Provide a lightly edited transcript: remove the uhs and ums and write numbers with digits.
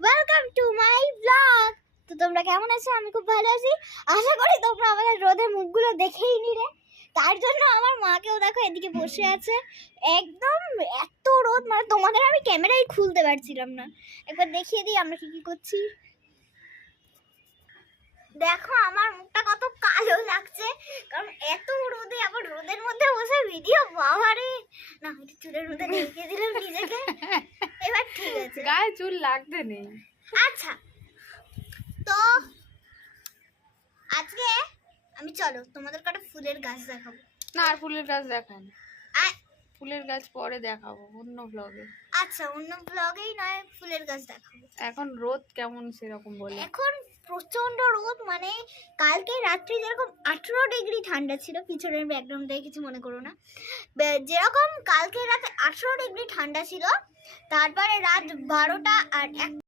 Welcome to my blog. তো তোমরা কেমন আছো? আমি খুব ভালো আছি। আশা করি তোমরা আমাদের রোদের মুখগুলো দেখেই নিলে। তার জন্য আমার মাকেও দেখো এদিকে বসে আছে। একদম এত রোদ, মানে তোমাদের আমি ক্যামেরাই খুলতে পারছিলাম না। একবার দেখিয়ে দিই আমরা কি কি করছি। দেখো আমার মুখটা কত কালো লাগছে, কারণ এত রোদে, আবার রোদের মধ্যে বসে ভিডিও। বাবারে, না একটু চুলের মধ্যে দেখিয়ে দিলাম নিজেকে। এবার ঠিক আছে, গায়ে চুল লাগতে নেই। আচ্ছা তো আজকে আমি, চলো তোমাদের একটা ফুলের গাছ দেখাবো। না, আর ফুলের গাছ দেখান। আ- ফুলের গাছ পরে দেখাবো অন্য ব্লগে। আচ্ছা, অন্য ব্লগেই নয়, ফুলের গাছ দেখাবো। এখন রোদ কেমন সেরকম বলে। এখন প্রচন্ড রোদ, মানে কালকে রাত্রি যেরকম 18 ডিগ্রি ঠান্ডা ছিল, পিছনের ব্যাকগ্রাউন্ড দেখে কিছু মনে করো না, যেরকম কালকে রাতে 18 ডিগ্রি ঠান্ডা ছিল, তারপরে রাত 12টা আর